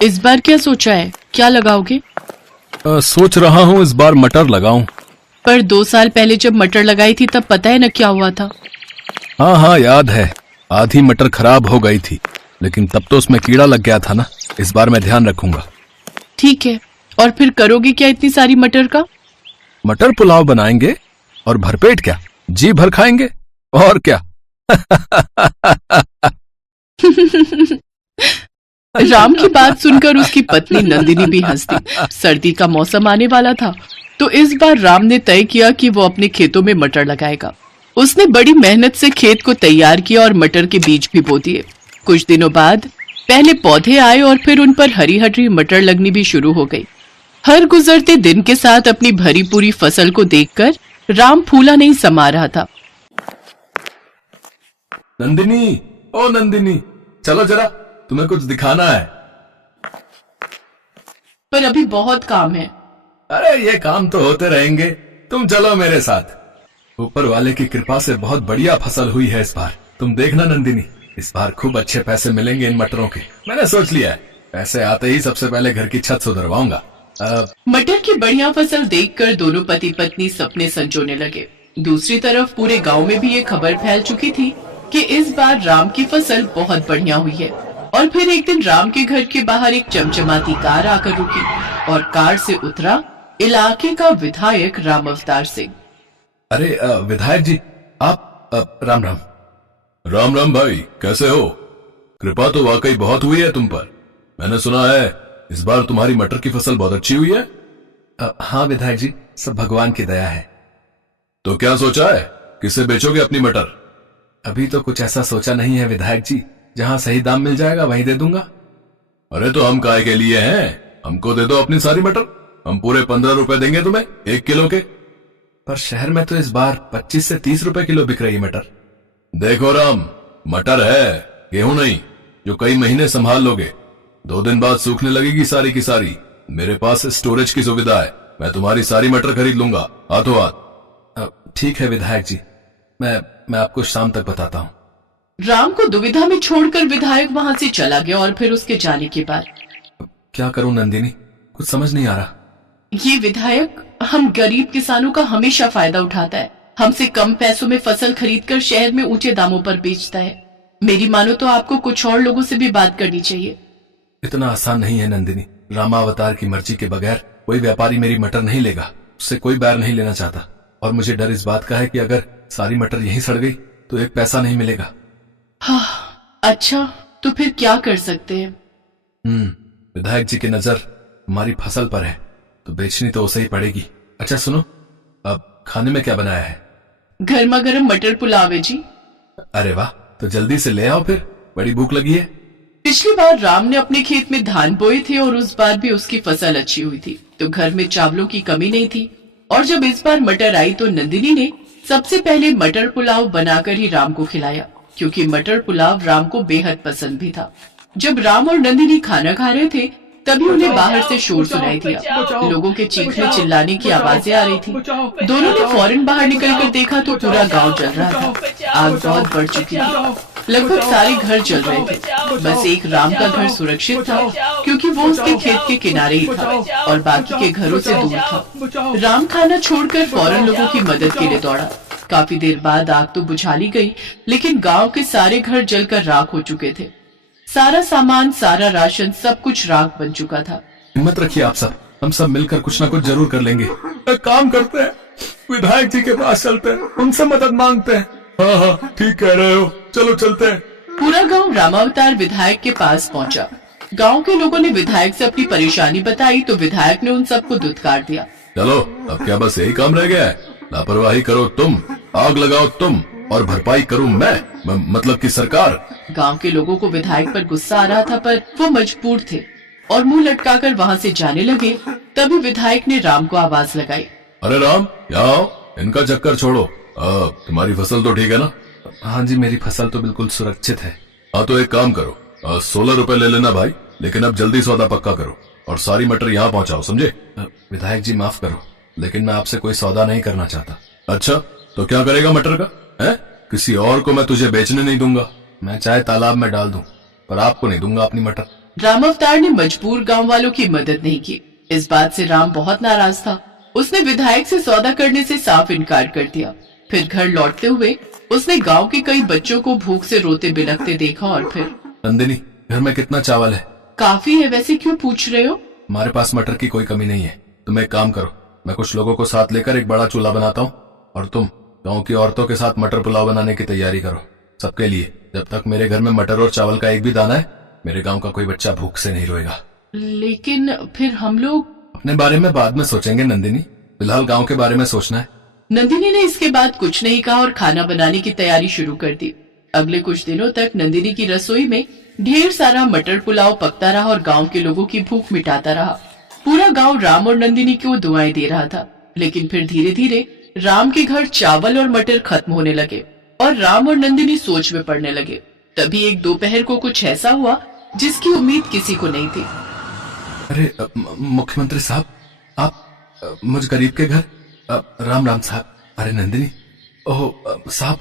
इस बार क्या सोचा है, क्या लगाओगे? सोच रहा हूँ इस बार मटर लगाऊं। पर 2 साल पहले जब मटर लगाई थी तब पता है ना क्या हुआ था। हाँ हाँ याद है, आधी मटर खराब हो गई थी, लेकिन तब तो उसमें कीड़ा लग गया था ना। इस बार मैं ध्यान रखूंगा। ठीक है, और फिर करोगे क्या इतनी सारी मटर का? मटर पुलाव बनाएंगे और भरपेट क्या, जी भर खाएंगे और क्या। राम की बात सुनकर उसकी पत्नी नंदिनी भी हंस दी। सर्दी का मौसम आने वाला था, तो इस बार राम ने तय किया कि वो अपने खेतों में मटर लगाएगा। उसने बड़ी मेहनत से खेत को तैयार किया और मटर के बीज भी बो दिए। कुछ दिनों बाद पहले पौधे आए और फिर उन पर हरी हरी मटर लगनी भी शुरू हो गई। हर गुजरते दिन के साथ अपनी भरी पूरी फसल को देखकर राम फूला नहीं समा रहा था। नंदिनी, ओ नंदिनी, चलो जरा, तुम्हें कुछ दिखाना है। पर अभी बहुत काम है। अरे ये काम तो होते रहेंगे, तुम चलो मेरे साथ। ऊपर वाले की कृपा से बहुत बढ़िया फसल हुई है इस बार। तुम देखना नंदिनी, इस बार खूब अच्छे पैसे मिलेंगे इन मटरों के। मैंने सोच लिया है, पैसे आते ही सबसे पहले घर की छत सुधरवाऊंगा। मटर की बढ़िया फसल देखकर दोनों पति पत्नी सपने संजोने लगे। दूसरी तरफ पूरे गांव में भी ये खबर फैल चुकी थी कि इस बार राम की फसल बहुत बढ़िया हुई है। और फिर एक दिन राम के घर के बाहर एक चमचमाती कार आकर रुकी और कार से उतरा इलाके का विधायक राम अवतार सिंह। अरे विधायक जी, आप राम राम। राम राम भाई, कैसे हो? कृपा तो वाकई बहुत हुई है तुम पर। मैंने सुना है इस बार तुम्हारी मटर की फसल बहुत अच्छी हुई है। हाँ विधायक जी, सब भगवान की दया है। तो क्या सोचा है, किसे बेचोगे अपनी मटर? अभी तो कुछ ऐसा सोचा नहीं है विधायक जी, जहां सही दाम मिल जाएगा वहीं दे दूंगा। अरे तो हम काय के लिए हैं, हमको दे दो अपनी सारी मटर। हम पूरे 15 रुपए देंगे तुम्हें 1 किलो के। पर शहर में तो इस बार 25 से 30 रुपए किलो बिक रही है मटर। देखो राम, मटर है, गेहूं नहीं, जो कई महीने संभाल लोगे। 2 दिन बाद सूखने लगेगी सारी की सारी। मेरे पास स्टोरेज की सुविधा है, मैं तुम्हारी सारी मटर खरीद लूंगा हाथों हाथ। ठीक है विधायक जी, मैं आपको शाम तक बताता हूँ। राम को दुविधा में छोड़कर विधायक वहां से चला गया और फिर उसके जाने के बाद क्या करूं नंदिनी, कुछ समझ नहीं आ रहा। ये विधायक हम गरीब किसानों का हमेशा फायदा उठाता है। हमसे कम पैसों में फसल खरीदकर शहर में ऊंचे दामों पर बेचता है। मेरी मानो तो आपको कुछ और लोगों से भी बात करनी चाहिए। इतना आसान नहीं है नंदिनी। रामावतार की मर्जी के बगैर कोई व्यापारी मेरी मटर नहीं लेगा। उससे कोई बैर नहीं लेना चाहता, और मुझे डर इस बात का है कि अगर सारी मटर यहीं सड़ गई तो 1 पैसा नहीं मिलेगा। हाँ, अच्छा, तो फिर क्या कर सकते हैं? विधायक जी की नजर हमारी फसल पर है, तो बेचनी तो उसे ही पड़ेगी। अच्छा सुनो, अब खाने में क्या बनाया है? गर्मा गर्म मटर पुलाव है जी। अरे वाह, तो जल्दी से ले आओ फिर, बड़ी भूख लगी है। पिछली बार राम ने अपने खेत में धान बोए थे और उस बार भी उसकी फसल अच्छी हुई थी, तो घर में चावलों की कमी नहीं थी। और जब इस बार मटर आई तो नंदिनी ने सबसे पहले मटर पुलाव बनाकर ही राम को खिलाया, क्योंकि मटर पुलाव राम को बेहद पसंद भी था। जब राम और नंदिनी खाना खा रहे थे तभी उन्हें बाहर से शोर सुनाई दिया। लोगों के चीखने चिल्लाने की आवाजें आ रही थी। दोनों ने फौरन बाहर निकलकर देखा तो पूरा गांव जल रहा था। आग बहुत बढ़ चुकी थी, लगभग सारे घर जल रहे थे। बस एक राम का घर सुरक्षित था, क्योंकि वो उसके खेत के किनारे ही था और बाकी के घरों से दूर था। राम खाना छोड़कर फौरन लोगों की मदद के लिए दौड़ा। काफी देर बाद आग तो बुझा ली गई, लेकिन गांव के सारे घर जलकर राख हो चुके थे। सारा सामान, सारा राशन, सब कुछ राख बन चुका था। हिम्मत रखिए आप सब, हम सब मिलकर कुछ ना कुछ जरूर कर लेंगे। एक काम करते हैं, विधायक जी के पास चलते हैं, उनसे मदद मांगते हैं। हाँ हाँ, ठीक कह रहे हो, चलो चलते हैं। पूरा गांव रामावतार विधायक के पास पहुंचा। गांव के लोगों ने विधायक से अपनी परेशानी बताई तो विधायक ने उन सबको धुतकार दिया। चलो, अब क्या बस यही काम रह गया है? लापरवाही करो तुम, आग लगाओ तुम, और भरपाई करूं मैं, मतलब कि सरकार। गांव के लोगों को विधायक पर गुस्सा आ रहा था, पर वो मजबूर थे और मुंह लटकाकर वहां से जाने लगे। तभी विधायक ने राम को आवाज लगाई। अरे राम, यहाँ आओ, इनका चक्कर छोड़ो। तुम्हारी फसल तो ठीक है ना? हाँ जी, मेरी फसल तो बिल्कुल सुरक्षित है। हाँ तो एक काम करो, 16 रुपए ले लेना भाई, लेकिन अब जल्दी सौदा पक्का करो और सारी मटर यहाँ पहुँचाओ, समझे? विधायक जी माफ करो, लेकिन मैं आपसे कोई सौदा नहीं करना चाहता। अच्छा, तो क्या करेगा मटर का? है? किसी और को मैं तुझे बेचने नहीं दूंगा। मैं चाहे तालाब में डाल दूं, पर आपको नहीं दूंगा अपनी मटर। राम अवतार ने मजबूर गांव वालों की मदद नहीं की। इस बात से राम बहुत नाराज था। उसने विधायक से सौदा करने से साफ इनकार कर दिया। फिर घर लौटते हुए उसने गांव के कई बच्चों को भूख से रोते बिलखते देखा और फिर, नंदिनी, घर में कितना चावल है? काफी है। वैसे क्यों पूछ रहे हो? हमारे पास मटर की कोई कमी नहीं है। तुम एक काम करो, मैं कुछ लोगों को साथ लेकर एक बड़ा चूल्हा बनाता हूँ और तुम गांव की औरतों के साथ मटर पुलाव बनाने की तैयारी करो, सबके लिए। जब तक मेरे घर में मटर और चावल का एक भी दाना है, मेरे गांव का कोई बच्चा भूख से नहीं रोएगा। लेकिन फिर हम लोग? अपने बारे में बाद में सोचेंगे नंदिनी, फिलहाल गांव के बारे में सोचना है। नंदिनी ने इसके बाद कुछ नहीं कहा और खाना बनाने की तैयारी शुरू कर दी। अगले कुछ दिनों तक नंदिनी की रसोई में ढेर सारा मटर पुलाव पकता रहा और गांव के लोगों की भूख मिटाता रहा। पूरा गांव राम और नंदिनी को दुआएं दे रहा था। लेकिन फिर धीरे धीरे राम के घर चावल और मटर खत्म होने लगे और राम और नंदिनी सोच में पड़ने लगे। तभी एक दोपहर को कुछ ऐसा हुआ जिसकी उम्मीद किसी को नहीं थी। अरे मुख्यमंत्री साहब, आप मुझ गरीब के घर। राम राम साहब। अरे नंदिनी, ओह साहब,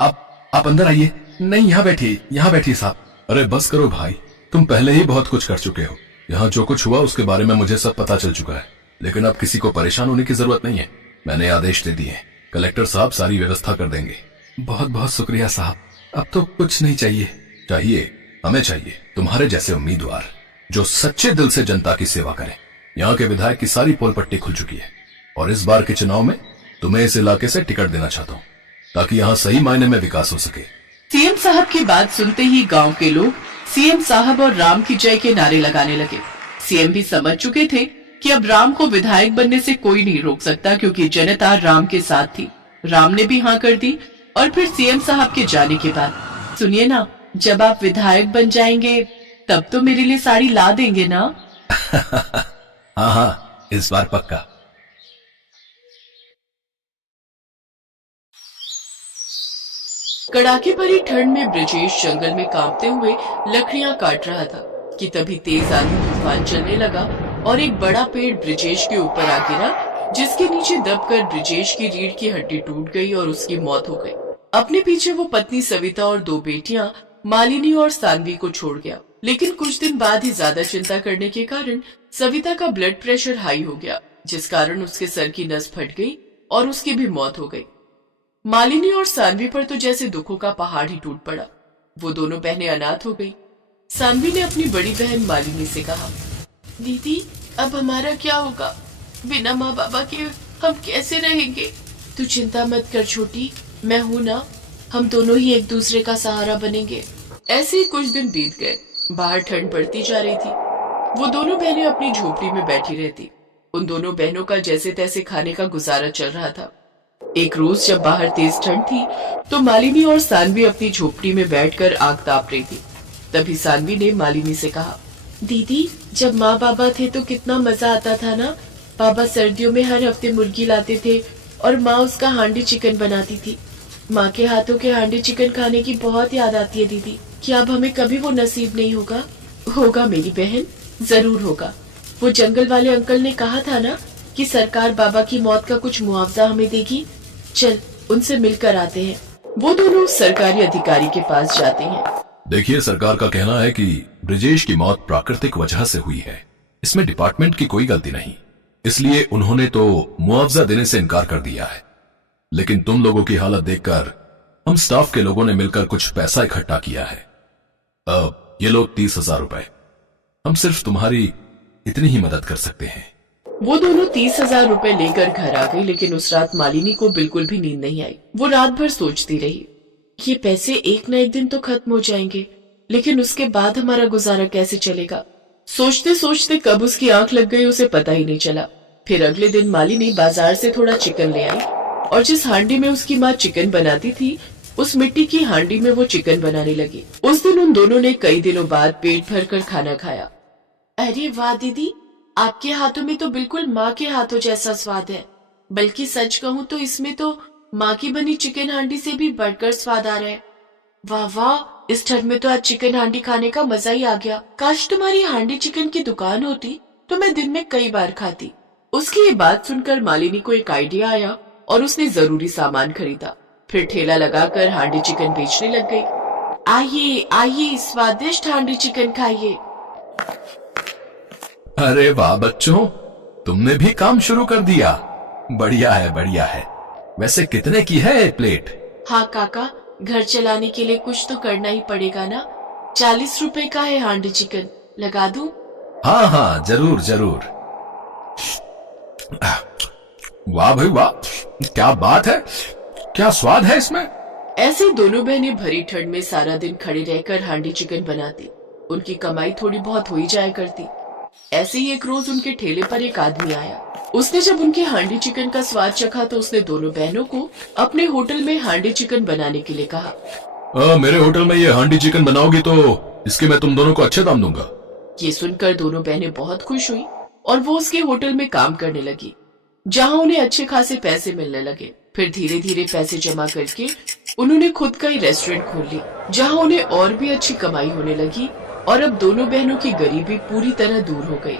आप अंदर आइए। नहीं, यहाँ बैठिए साहब। अरे बस करो भाई, तुम पहले ही बहुत कुछ कर चुके हो। यहाँ जो कुछ हुआ उसके बारे में मुझे सब पता चल चुका है। लेकिन अब किसी को परेशान होने की जरूरत नहीं है। मैंने आदेश दे दिए, कलेक्टर साहब सारी व्यवस्था कर देंगे। बहुत बहुत शुक्रिया साहब। अब तो कुछ नहीं चाहिए। हमें चाहिए तुम्हारे जैसे उम्मीदवार जो सच्चे दिल से जनता की सेवा करें। यहाँ के विधायक की सारी पोल पट्टी खुल चुकी है और इस बार के चुनाव में तुम्हें इस इलाके से टिकट देना चाहता हूँ ताकि यहाँ सही मायने में विकास हो सके। सीएम साहब की बात सुनते ही गांव के लोग सीएम साहब और राम की जय के नारे लगाने लगे। सीएम भी समझ चुके थे कि अब राम को विधायक बनने से कोई नहीं रोक सकता क्योंकि जनता राम के साथ थी। राम ने भी हाँ कर दी और फिर सीएम साहब के जाने के बाद, सुनिए ना, जब आप विधायक बन जाएंगे तब तो मेरे लिए साड़ी ला देंगे ना? हाँ, इस बार पक्का। कड़ाके भरी ठंड में ब्रजेश जंगल में कांपते हुए लकड़ियां काट रहा था कि तभी तेज आंधी तूफान चलने लगा और एक बड़ा पेड़ ब्रजेश के ऊपर आ गिरा, जिसके नीचे दबकर ब्रजेश की रीढ़ की हड्डी टूट गई और उसकी मौत हो गई। अपने पीछे वो पत्नी सविता और दो बेटियां मालिनी और सानवी को छोड़ गया। लेकिन कुछ दिन बाद ही ज्यादा चिंता करने के कारण सविता का ब्लड प्रेशर हाई हो गया, जिस कारण उसके सर की नस फट गई और उसकी भी मौत हो गई। मालिनी और सानवी पर तो जैसे दुखों का पहाड़ ही टूट पड़ा। वो दोनों बहनें अनाथ हो गई। सानवी ने अपनी बड़ी बहन मालिनी से कहा, दीदी अब हमारा क्या होगा? बिना माँ बाबा के हम कैसे रहेंगे? तू चिंता मत कर छोटी, मैं हूँ ना, हम दोनों ही एक दूसरे का सहारा बनेंगे। ऐसे ही कुछ दिन बीत गए। बाहर ठंड बढ़ती जा रही थी। वो दोनों बहनें अपनी झोपड़ी में बैठी रहती। उन दोनों बहनों का जैसे तैसे खाने का गुजारा चल रहा था। एक रोज जब बाहर तेज ठंड थी तो मालिनी और सानवी अपनी झोपड़ी में बैठकर आग ताप रही थी। तभी सानवी ने मालिनी से कहा, दीदी जब माँ बाबा थे तो कितना मजा आता था ना। पापा सर्दियों में हर हफ्ते मुर्गी लाते थे और माँ उसका हांडी चिकन बनाती थी। माँ के हाथों के हांडी चिकन खाने की बहुत याद आती है दीदी। क्या अब हमें कभी वो नसीब नहीं होगा? होगा मेरी बहन, जरूर होगा। वो जंगल वाले अंकल ने कहा था ना कि सरकार बाबा की मौत का कुछ मुआवजा हमें देगी। चल उनसे मिलकर आते हैं। वो दोनों सरकारी अधिकारी के पास जाते हैं। देखिए, सरकार का कहना है कि ब्रजेश की मौत प्राकृतिक वजह से हुई है। इसमें डिपार्टमेंट की कोई गलती नहीं, इसलिए उन्होंने तो मुआवजा देने से इनकार कर दिया है। लेकिन तुम लोगों की हालत देखकर हम स्टाफ के लोगों ने मिलकर कुछ पैसा इकट्ठा किया है। ये लो 30,000 रुपए। हम सिर्फ तुम्हारी इतनी ही मदद कर सकते हैं। वो दोनों 30,000 रुपए लेकर घर आ गई। लेकिन उस रात मालिनी को बिल्कुल भी नींद नहीं आई। वो रात भर सोचती रही, ये पैसे एक न एक दिन तो खत्म हो जाएंगे, लेकिन उसके बाद हमारा गुजारा कैसे चलेगा? सोचते सोचते कब उसकी आंख लग गई उसे पता ही नहीं चला। फिर अगले दिन मालिनी बाजार से थोड़ा चिकन ले आई और जिस हांडी में उसकी माँ चिकन बनाती थी उस मिट्टी की हांडी में वो चिकन बनाने लगी। उस दिन उन दोनों ने कई दिनों बाद पेट भर कर खाना खाया। अरे वाह दीदी, आपके हाथों में तो बिल्कुल माँ के हाथों जैसा स्वाद है। बल्कि सच कहूँ तो इसमें तो माँ की बनी चिकन हांडी से भी बढ़कर स्वाद आ रहा है। वाह वाह, इस ठंड में तो आज चिकन हांडी खाने का मजा ही आ गया। काश तुम्हारी हांडी चिकन की दुकान होती तो मैं दिन में कई बार खाती। उसकी ये बात सुनकर मालिनी को एक आइडिया आया और उसने जरूरी सामान खरीदा। फिर ठेला लगाकर हांडी चिकन बेचने लग गई। आइए आइए, स्वादिष्ट हांडी चिकन खाइए। अरे वाह बच्चों, तुमने भी काम शुरू कर दिया। बढ़िया है, बढ़िया है। वैसे कितने की है ये प्लेट? हाँ काका, घर चलाने के लिए कुछ तो करना ही पड़ेगा ना। 40 रुपए का है हांडी चिकन, लगा दूं? हाँ हाँ, जरूर जरूर। वाह भाई वाह, क्या बात है, क्या स्वाद है इसमें। ऐसे दोनों बहनें भरी ठंड में सारा दिन खड़े रहकर हांडी चिकन बनाती। उनकी कमाई थोड़ी बहुत हो ही जाया करती। ऐसे ही एक रोज उनके ठेले पर एक आदमी आया। उसने जब उनके हांडी चिकन का स्वाद चखा तो उसने दोनों बहनों को अपने होटल में हांडी चिकन बनाने के लिए कहा। मेरे होटल में ये हांडी चिकन बनाओगी तो इसके मैं तुम दोनों को अच्छे दाम दूंगा। ये सुनकर दोनों बहनें बहुत खुश हुई और वो उसके होटल में काम करने लगी, जहाँ उन्हें अच्छे खासे पैसे मिलने लगे। फिर धीरे धीरे पैसे जमा करके उन्होंने खुद का ही रेस्टोरेंट खोल लिया, जहाँ उन्हें और भी अच्छी कमाई होने लगी और अब दोनों बहनों की गरीबी पूरी तरह दूर हो गई।